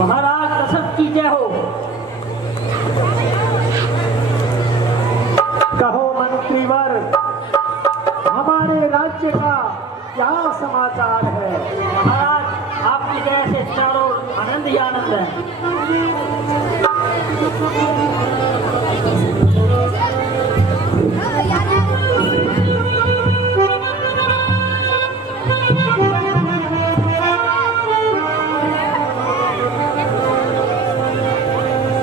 महाराज दशरथ की जय हो। कहो मंत्रीवर, हमारे राज्य का क्या समाचार है? महाराज आपकी जय से चारों ओर आनंद ही आनंद है।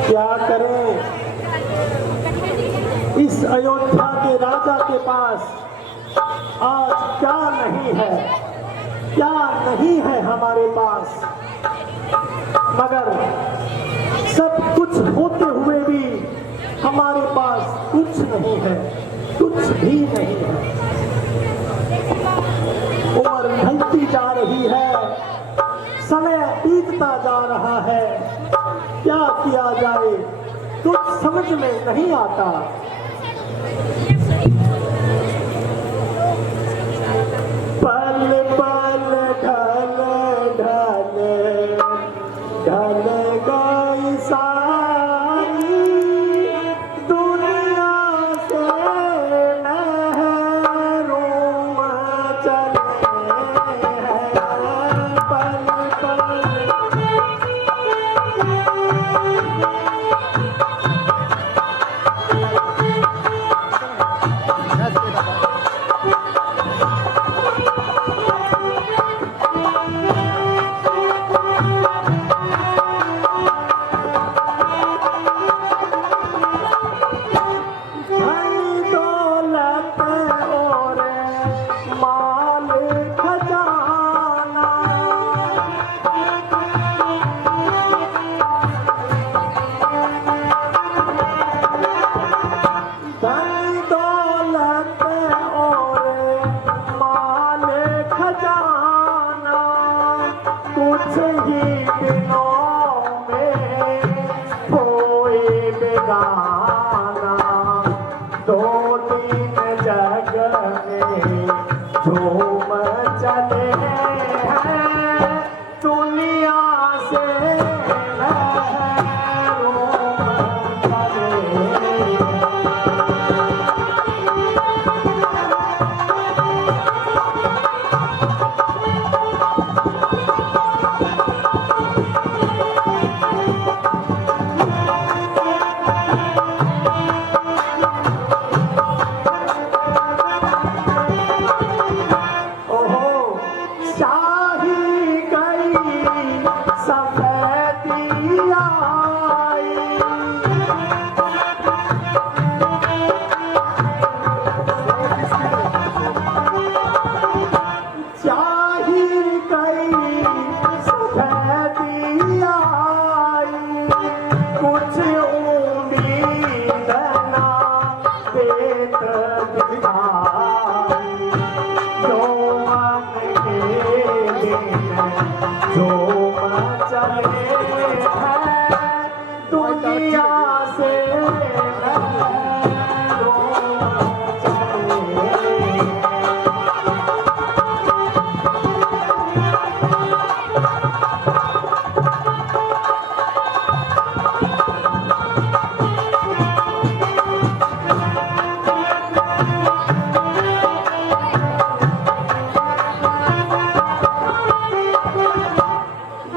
क्या करें, इस अयोध्या के राजा के पास आज क्या नहीं है, क्या नहीं है हमारे पास। मगर सब कुछ होते हुए भी हमारे पास कुछ नहीं है, कुछ भी नहीं है। उम्र ढलती जा रही है, समय बीतता जा रहा है, क्या किया जाए कुछ समझ में नहीं आता। पल पल ढल ढल ढल गई सारी दुनिया से लहरों चले हैं। पल पल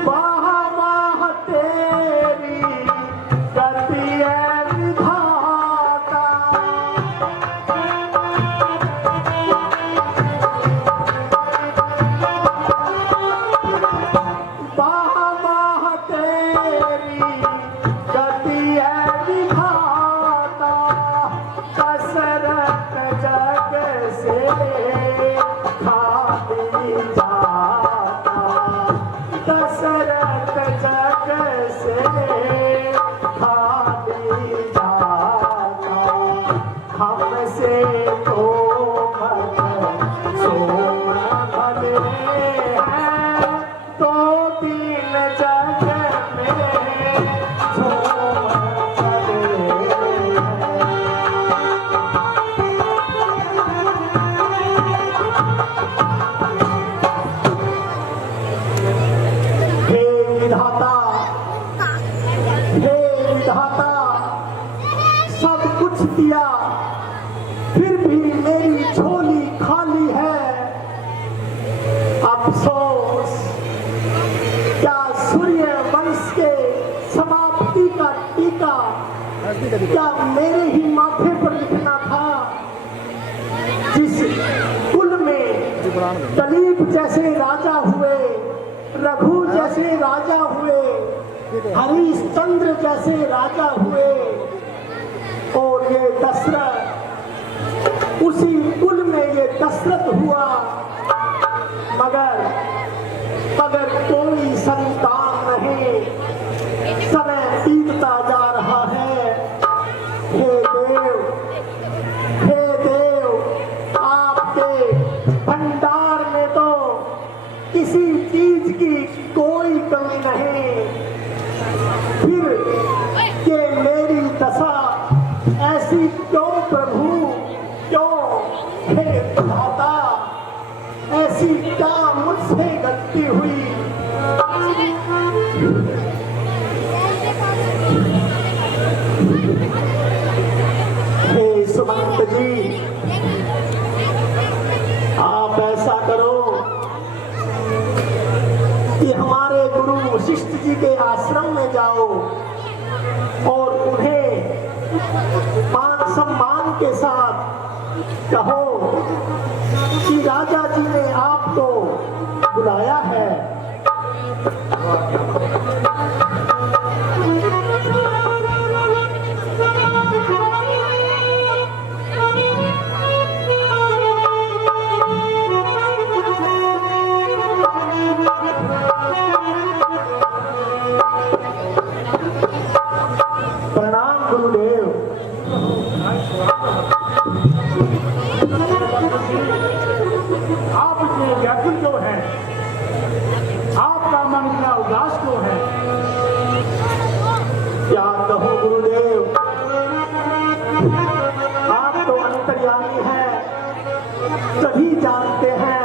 वाह वाह तेरे विधाता सब कुछ दिया, फिर भी मेरी झोली खाली है। अफसोस, क्या सूर्य वंश के समाप्ति का टीका क्या मेरे ही माथे पर लिखना था, जिस कुल में दलीप जैसे राजा हुए, रघु जैसे राजा हुए, हरिश्चंद्र जैसे राजा हुए, और ये दशरथ, उसी कुल में ये दशरथ हुआ, मगर कोई संतान नहीं। समय बीतता जा रहा है। हे देव, आपके भंडार में तो किसी चीज की कोई कमी नहीं, फिर ये मेरी दशा ऐसी क्यों प्रभु, क्यों हे विधाता, ऐसी क्या मुझसे गलती हुई। हे सुमंत जी, आप ऐसा करो कि हमारे गुरु वशिष्ठ जी के आश्रम में जाओ और उन्हें मान सम्मान के साथ कहो कि राजा जी ने आपको बुलाया है। प्रणाम गुरुदेव। आप इतने व्याकुल क्यों हैं? आपका मन इतना उदास क्यों है? क्या कहूँ गुरुदेव, आप तो अंतर्यामी हैं, सभी जानते हैं।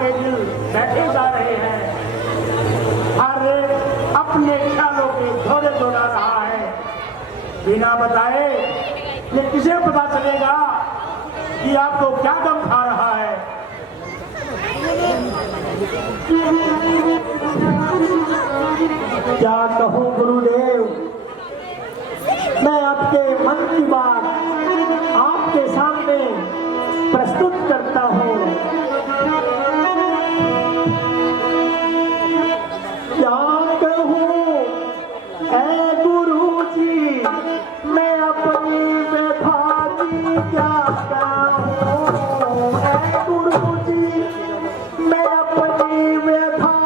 के दिल बैठे जा रहे हैं। हर एक अपने ख्यालों के घोड़े दौड़ा रहा है। बिना बताए ये किसे पता चलेगा कि आपको क्या गम खा रहा है। क्या कहूँ गुरुदेव, मैं आपके मन की बात आपके सामने प्रस्तुत करता हूँ। क्या कहूँ ऐ गुरुजी, मैं अपनी व्यथा की क्या कहूँ। ऐ गुरुजी, मैं अपनी व्यथा,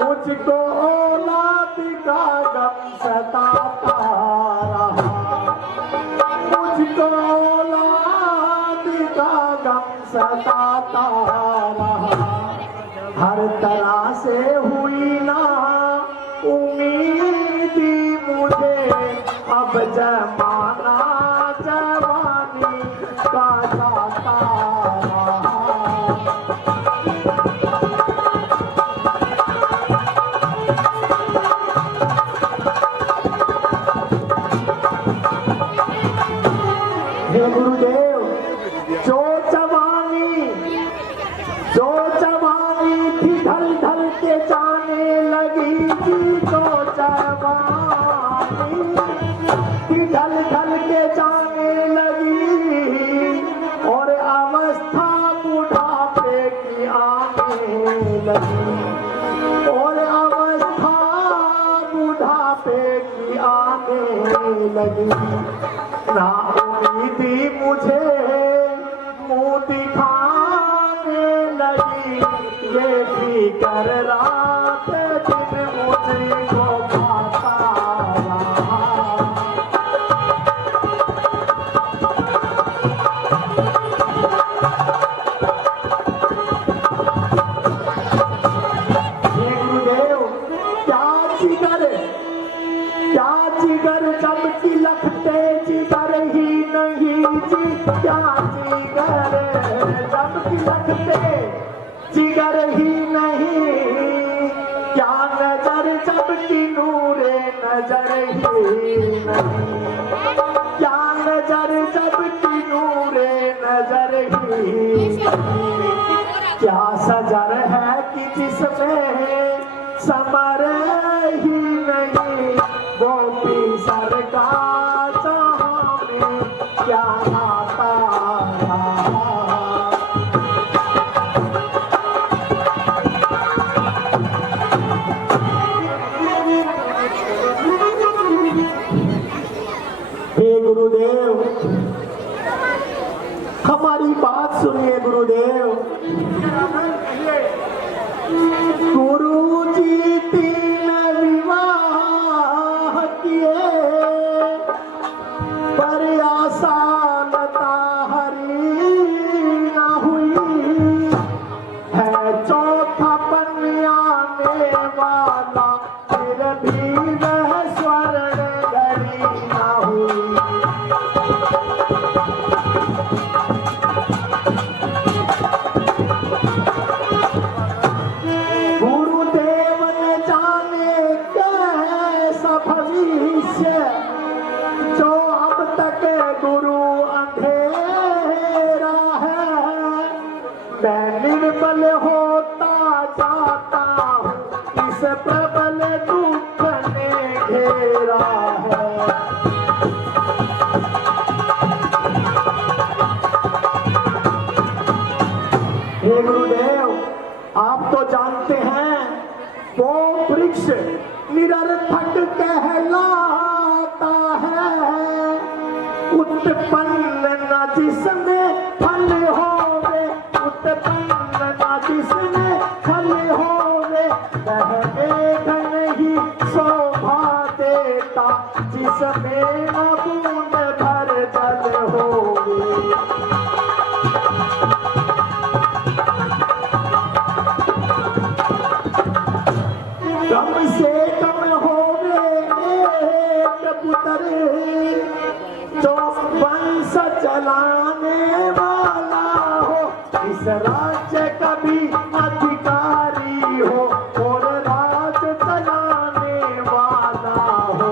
मुझको औलाद का गम सताता रहा। मुझको औलाद का गम सताता रहा। हर तरह से हुई ना उम्मीदी मुझे, अब जमाना जवानी का जाता रहा। हे गुरुदेव, जो जवानी थी ढल ढल के जाने लगी थी। जो जवानी थी ढल ढल के जाने लगी, और अवस्था बुढ़ापे की आने लगी। और अवस्था बुढ़ापे की आने लगी। ना उम्मीदी मुझे मुँह दिखाने लगी। ये फिकर रात दिन मुझको खाता रहा। हे गुरुदेव, क्या जिगर जब तिलकते जिगर ही नहीं जी। क्या जिगर जब तिलकते जिगर ही नहीं। क्या नजर जब की नूरे नजर ही नहीं। क्या नजर जब की नूरे नजर ही नहीं। क्या सजर है कि जिसमें समर ही नहीं। वो भी सर का जहाँ में क्या आता रहा। हे गुरुदेव, हमारी बात सुनिए गुरुदेव। गुरुजी 3 विवाह किए, पर आसानता हरी न हुई। है चौथा पन आने वाला, फिर भी वह स्वर्ण घड़ी न हुई। गुरुदेव ने जाने कैसा भविष्य, जो अब तक गुरु अंधेरा है। मैं निर्बल होता जाता हूँ, इस प्रबल दुख ने घेरा है। हे गुरुदेव, आप तो जानते हैं वो वृक्ष निरर्थक कहलाता है। उत्पन्न न जिसमें फल होवे, उत्पन्न न जिसमें फल होवे। वह मेघ नहीं शोभा देता, जिसमें न बूंद भर जल होवे। कम से कम होवे एक पुत्र, जो वंश चलाने वाला हो। इस राज्य कभी अधिकारी हो और राज चलाने वाला हो।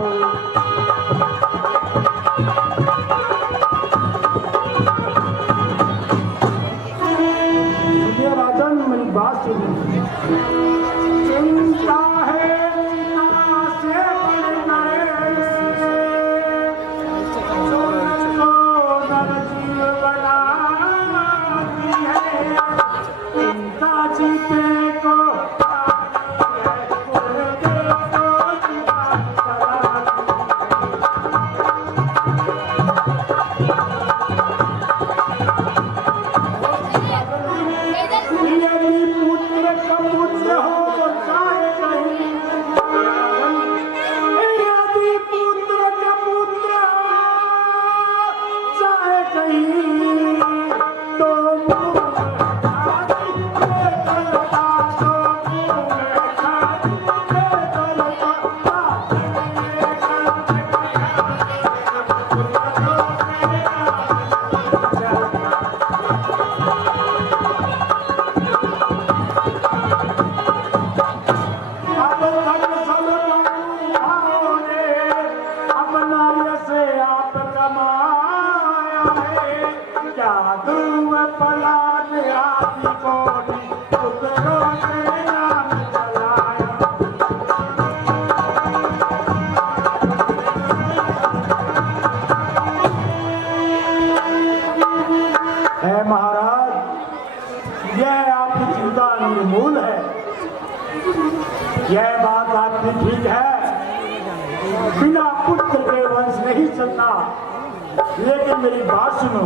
ये राजन मेरी बात सुनिए। चिंता है चिंता से बढ़ गए, तुमको नरजीव बनाती है। चिंता जीते को आती है, मुर्दे को जिंदा कराती है। यदि पुत्र का पुत्र हो चाहे कहीं, यदि पुत्र का पुत्र हो चाहे कहीं, तो मुँह खाती है करता, तो मुँह खाती है करता। अब तक सब ने अपना यश आप कमाया है। क्या दूर पलाद आदि को पुत्रों से नाम चलाया। है महाराज, यह आपकी चिंता निर्मूल है। यह बात आपकी ठीक है, बिना पुत्र के वंश नहीं चलता। लेकिन मेरी बात सुनो,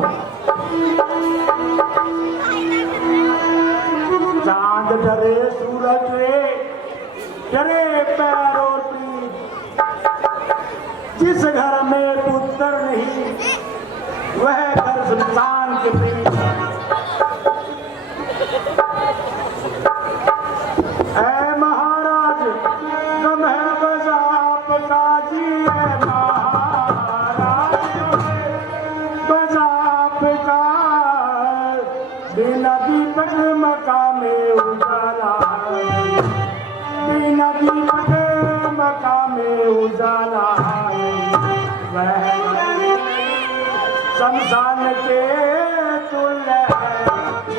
चांद डरे सूरज डरे पैर और पीठ। जिस घर में पुत्र नहीं वह घर सुनसान के पीठ। ऐ महाराज गम है बस आपका जी, है महाराज बस आपका। बिना दीपक मकामे उजाला, बिना दीपक मकामे उजाला। वह शमशान के तुल्य है,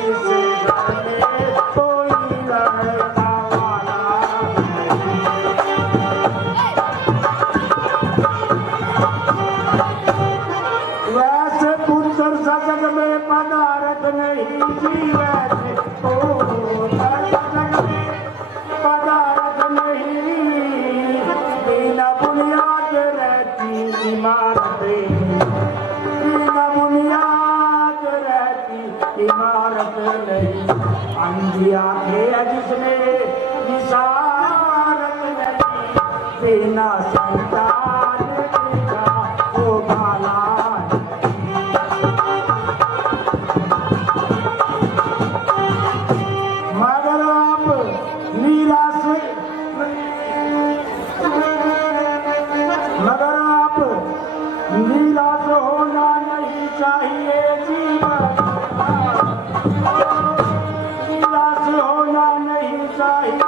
इस घर में कोई लड़का वाला। वैसे पुत्र सजग में पदार्थ नहीं जी, वैसे पुत्र सजग में पदार्थ नहीं। बिना बुनियाद रहती इमारतें, बिना बुनियाद रहती इमारत नहीं। अंधी आंखें है जिसमें इशारत नहीं। बिना संतान का वो भाला मगर आप निराश, मगर आप निराश होना नहीं चाहिए जीवन। निराश होना नहीं चाहिए।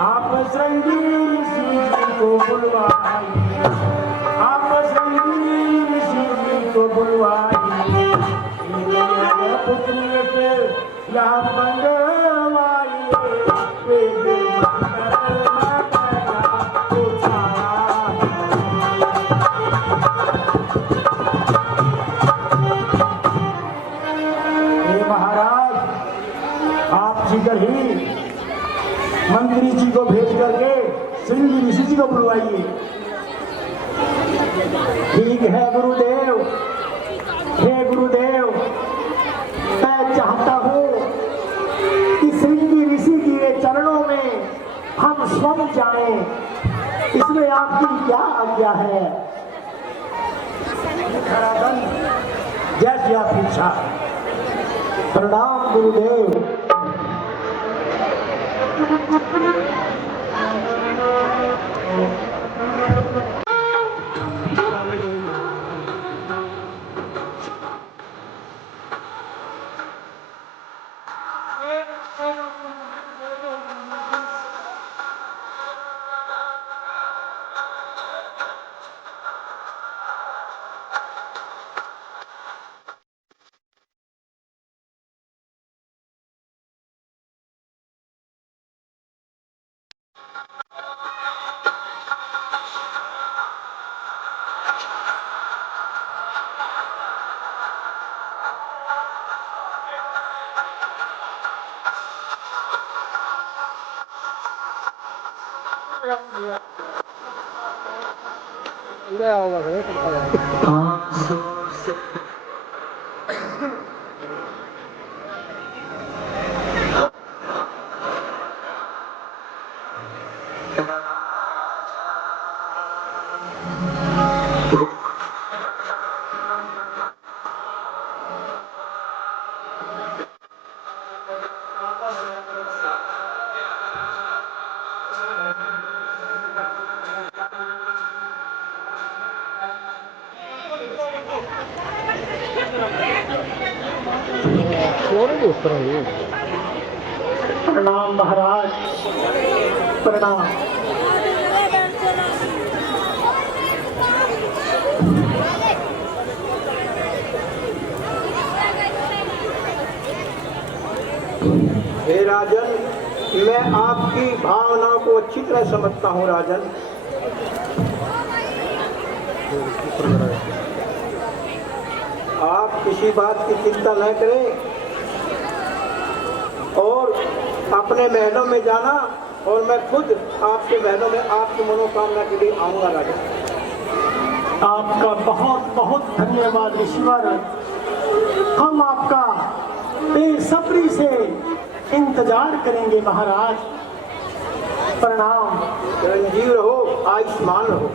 आप श्रृंगी ऋषि जी को बुलवाइए, आप श्रृंगी ऋषि जी को बुलवाइए। पुत्री पे यहाँ मंगवाइए, वेद मंगल में पैदा उठाया। हे महाराज, आप शीघ्र ही मंत्री जी को भेज करके श्रृंगी ऋषि जी को बुलवाइए। ठीक है गुरुदेव, हे गुरुदेव, मैं चाहता हूँ कि श्रृंगी ऋषि के चरणों में हम स्वयं जाएं। इसमें आपकी क्या आज्ञा है? जैसी आपकी इच्छा। प्रणाम गुरुदेव। प्रणाम महाराज, प्रणाम। हे राजन, मैं आपकी भावनाओं को अच्छी तरह समझता हूँ राजन। आप किसी बात की चिंता न करें और अपने महलों में जाना, और मैं खुद आपके महलों में आपकी मनोकामना के लिए आऊंगा राजा। आपका बहुत बहुत धन्यवाद ईश्वर। हम आपका बेसब्री से इंतजार करेंगे महाराज। प्रणाम। चिरंजीव रहो, आयुष्मान रहो।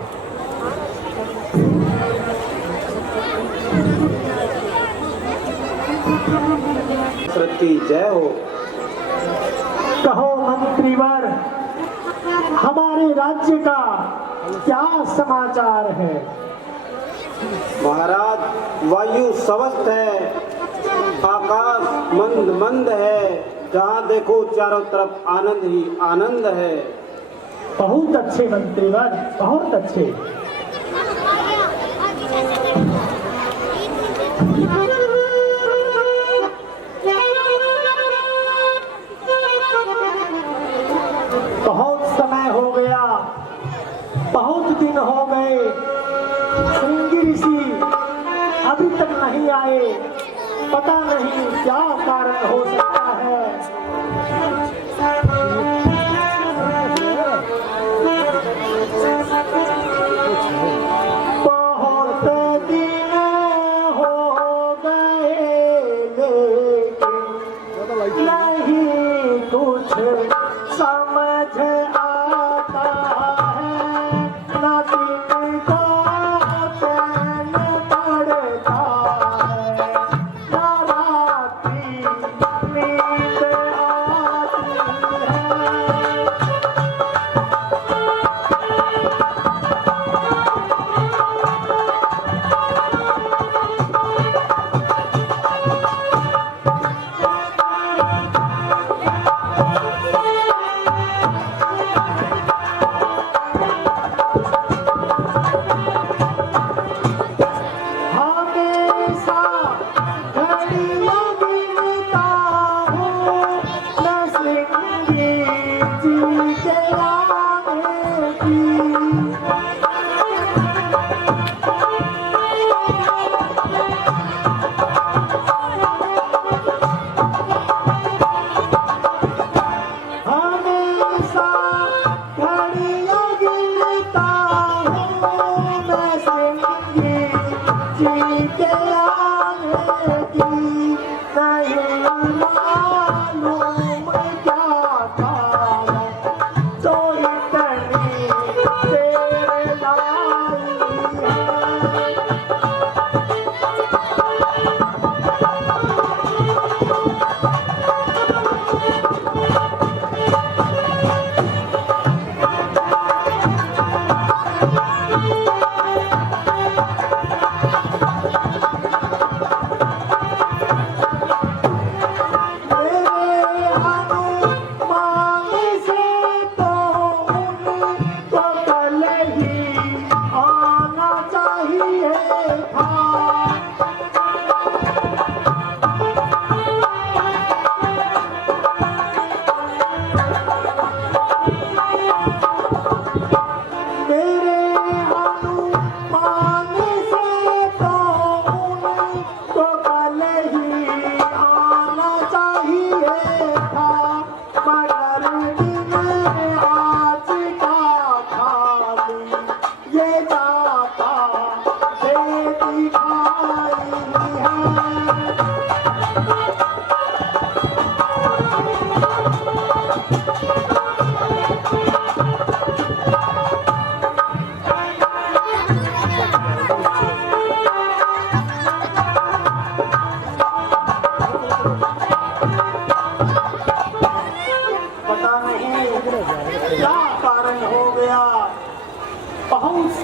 की जय हो। कहो मंत्रीवर, हमारे राज्य का क्या समाचार है? महाराज, वायु स्वस्थ है, आकाश मंद मंद है, जहाँ देखो चारों तरफ आनंद ही आनंद है। बहुत अच्छे मंत्रीवर, बहुत अच्छे। बहुत समय हो गया, बहुत दिन हो गए, श्रृंगी ऋषि अभी तक नहीं आए। पता नहीं क्या कारण हो सकता है। बहुत दिन हो गए लेकिन नहीं कुछ समझ आता है, ना दिन को चैन पड़ता है, ना रात्रि नींद आती है।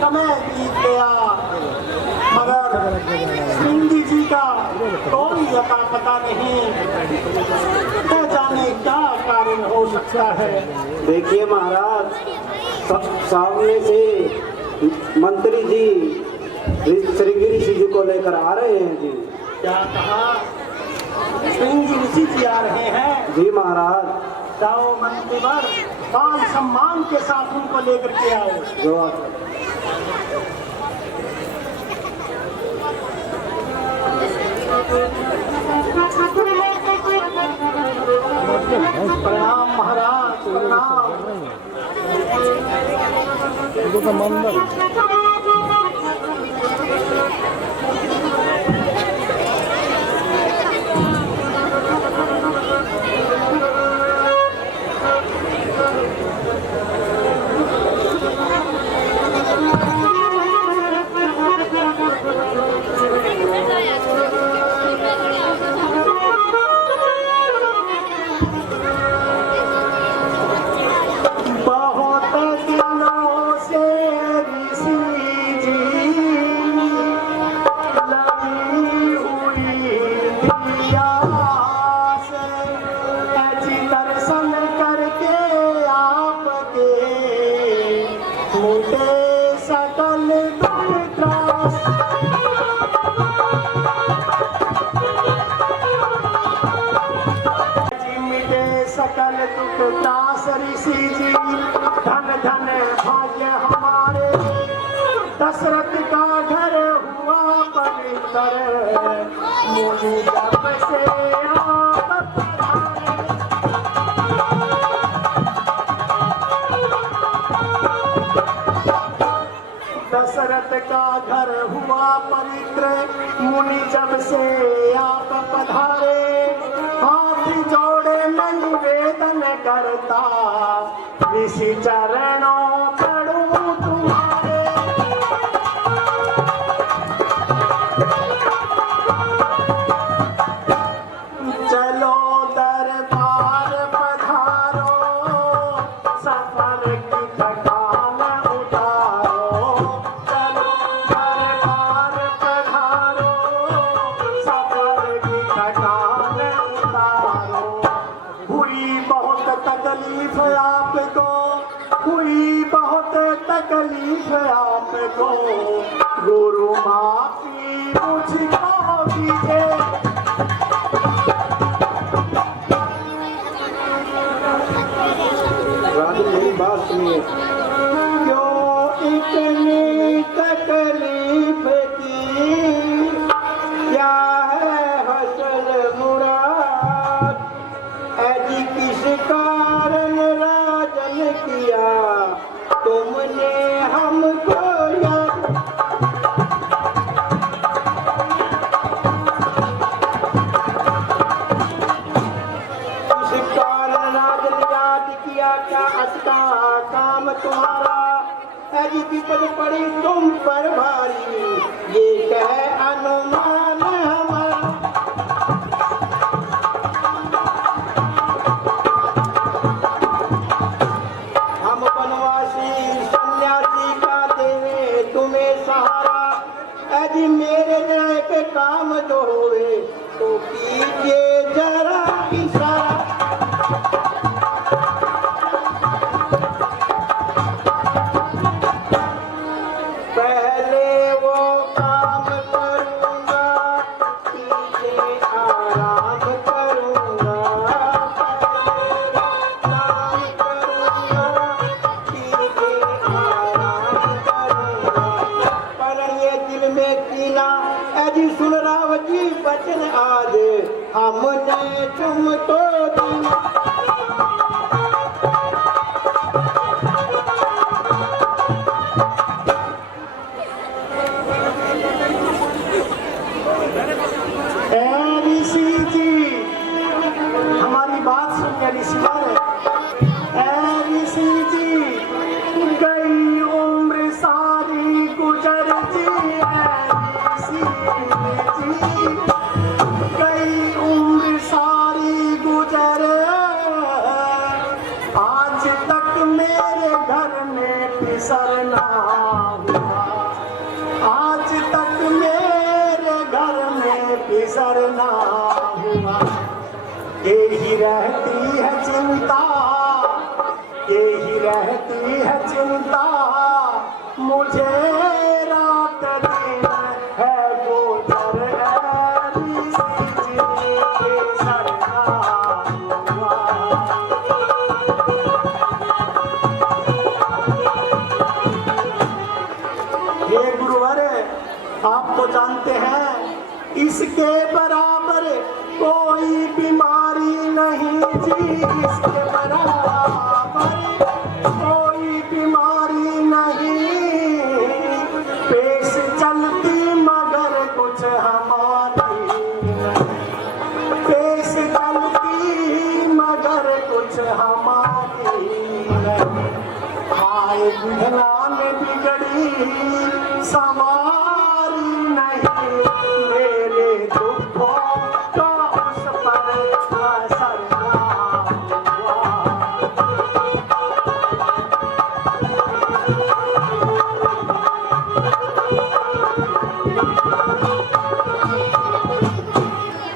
समय बीत गया मगर श्रृंगी जी का कोई अता पता नहीं। न जाने क्या कारण हो सकता है। देखिए महाराज, सामने से मंत्री जी श्रृंगी ऋषि जी को लेकर आ रहे हैं जी। क्या कहा? श्रृंगी ऋषि जी आ रहे हैं? जी महाराज। जाओ मंत्रीवर, मान सम्मान के साथ उनको लेकर के आओ। जो प्रणाम महाराज, प्रणाम। सकल दुख दास ऋषि जी, धन धन भाग्य हमारे। दशरथ का घर हुआ पवित्र, मुनि जब से आप पधारे। दशरथ का घर हुआ पवित्र, मुनि जब से आप पधारे। हाथ जोड़े निवेदन करता, ऋषि चरणों पड़ूं तुम्हारे। चलो दरबार पधारो, सफर की थकान उतारो। चलो दरबार पधारो, सफर की थकान उतारो। हुई बहुत तकलीफ आपको, हुई बहुत तकलीफ आपको। गुरु माफी मुझको दीजिए। राजन मेरी बात सुनिए। क्यों इतनी तकलीफ की, क्या है हसल मुराद, ऐसी किस कारण राजन किया तुमने हमको याद। किस कारण राजन याद किया, क्या अच्छा काम तुम्हारा। ऐसी विपद पड़ी तुम पर भारी, ये कह अनुमान हमारा। हम वनवासी सन्यासी का देवे तुम्हें सहारा। यदि मेरे लायक काम जो हुए तो कीजिए जरा इशारा। पहले वो काम करूंगा, कीजिए आराम करूंगा। पहले वो काम करूंगा, कीजिए आराम करूंगा। पर ये दिल में कीना, यदि सुन राव जी बचन आज हमने तुमको दिया। ऋषि जी, हमारी बात सुनिए ऋषिवर। ऋषि जी, गई उम्र सारी गुजर जी। ऋषि जी, गई उम्र सारी गुजर। आज तक मेरे घर में फिसलना हुआ। रहती है चिंता, यही रहती है चिंता, मुझे रात दिन है गुजर ऐसी जिंदगी सरकार हुआ। हे गुरुवर, आप तो जानते हैं इसके बराबर कोई बीमारी नहीं जी, इसके बराबर कोई बीमारी नहीं, पेश चलती मगर कुछ हमारी नहीं, पेश चलती मगर कुछ हमारी नहीं, आए दुल्हना में बिगड़ी सवारी नहीं, मेरे दुखों का उस पर असर ना हुआ।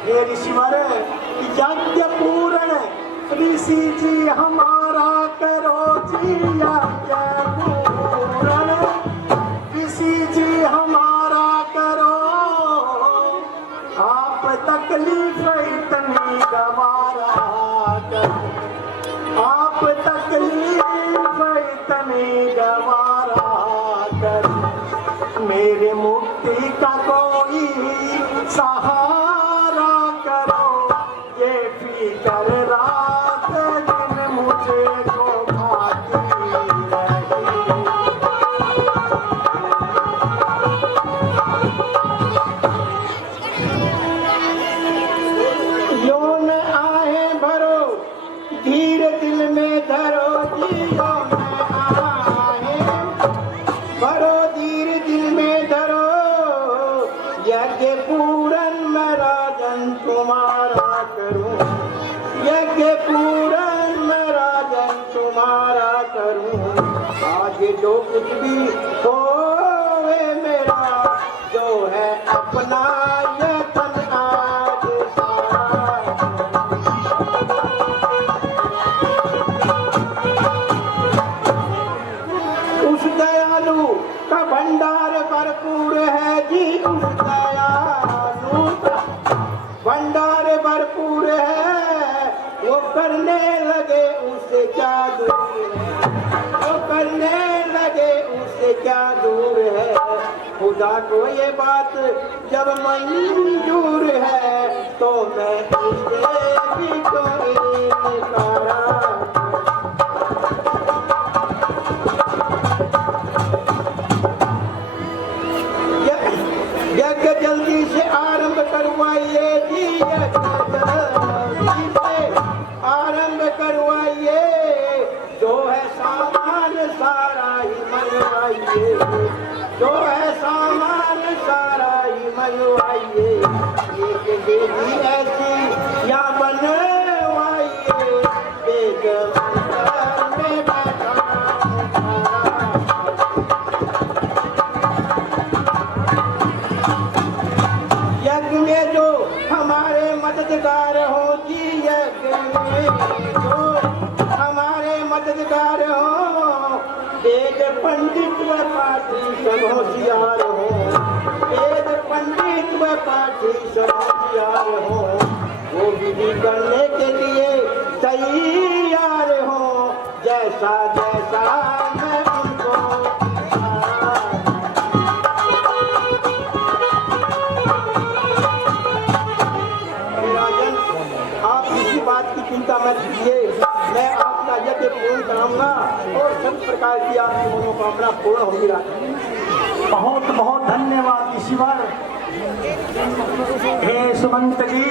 हे ऋषिवर, यज्ञ पूर्ण ऋषि जी हमारा करो जी, यज्ञ पूर्ण ऋषि जी हमारा करो, आप तकलीफ इतनी गवारा करो, आप तकलीफ इतनी गवारा करो, मेरे मुक्ति का कोई सहारा करो, ये फिकर रात दिन मुझे को खाती रही। यौन आहे भरो धीर दिल में धरो जी, यौन आहे भरो धीर दिल में धरो, यज्ञ पूरन मैं राजन तुम्हारा करूं, यज्ञ पूरन मैं राजन तुम्हारा करूं, आज जो कुछ भी होवे मेरा, जो है अपना यतन आज सारा। उस दयालु का भंडार भरपूर है जी, उस दयालु का भंडार भरपूर है, वो करने लगे उससे क्या दूर है, वो करने लगे उससे क्या दूर है, खुदा को ये बात जब मंजूर है, तो मैं इसे भी तो इनकारा। यज्ञ जल्दी से आरंभ करवाइए जी, यज्ञ जल्दी से आरंभ करवाइए, जो है सामान सारा ही मंगवाइए, जो है सामान सारा ही मंगवाइए, एक बेटी ऐसी या बनवाइए, एक मंदिर में बैठा यज्ञ में जो हमारे मददगार हो जी, यज्ञ में जो हमारे मददगार हो, वेद पंडित व पाठी सब होशियार हो, वेद पंडित व पाठी सब होशियार हो, वो विधि करने के लिए तैयार हो, जैसा जैसा मैं उनको आप किसी बात की चिंता मत कीजिए, मैं आपका यज्ञ पूर्ण कराऊंगा और सब प्रकार की आपकी मनोकामना पूर्ण होगी। बहुत बहुत धन्यवाद ईश्वर। हे सुमंत जी,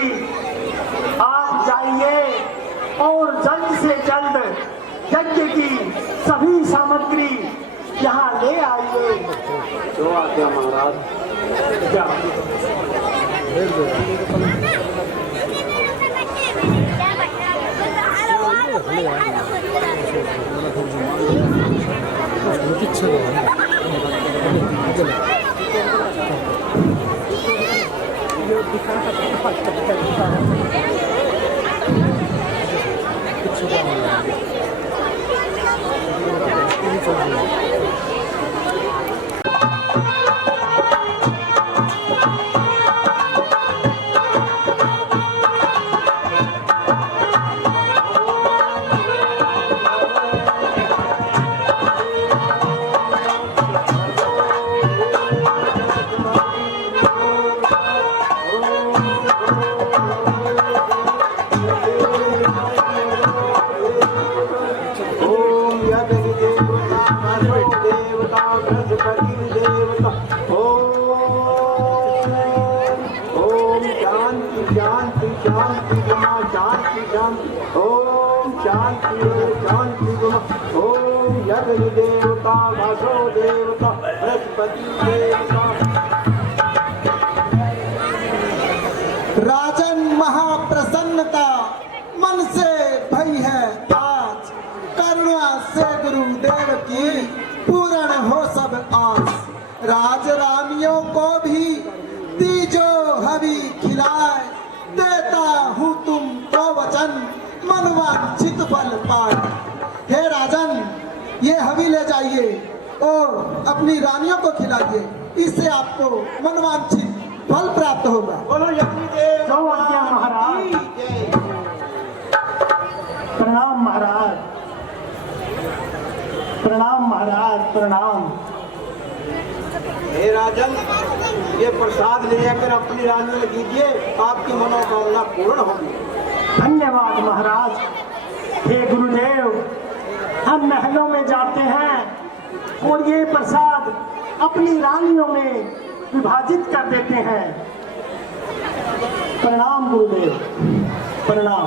आप जाइए और जल्द से जल्द यज्ञ की सभी सामग्री यहाँ ले आइए। जो आज्ञा महाराज। ओम यज्ञ देवता मनो देवता बृहस्पति देवता ओम शांति शांति शांति गुमा शांति शांति ओम शांति शांति गुमा ओम यज्ञ देवता वासो देवता बृहस्पति देवता। राजन महाप्रसन्नता मन से भई है आज, करुणा से गुरुदेव की पूर्ण हो सब आस। राज रानियों को भी तीजो हवि खिलाए, देता हूँ तुमको वचन मनवांछित फल पाए। हे राजन, ये हवि ले जाइए और अपनी रानियों को खिलाइए, इससे आपको मनवांछित फल प्राप्त होगा। बोलो यज्ञदेव जय आज्ञा महाराज। की जय। प्रणाम महाराज, प्रणाम महाराज, प्रणाम। हे राजन, ये प्रसाद ले जाकर अपनी रानी में दीजिए, आपकी मनोकामना पूर्ण होगी। धन्यवाद महाराज। हे गुरुदेव, हम महलों में जाते हैं और ये प्रसाद अपनी रानियों में विभाजित कर देते हैं। प्रणाम गुरुदेव, प्रणाम।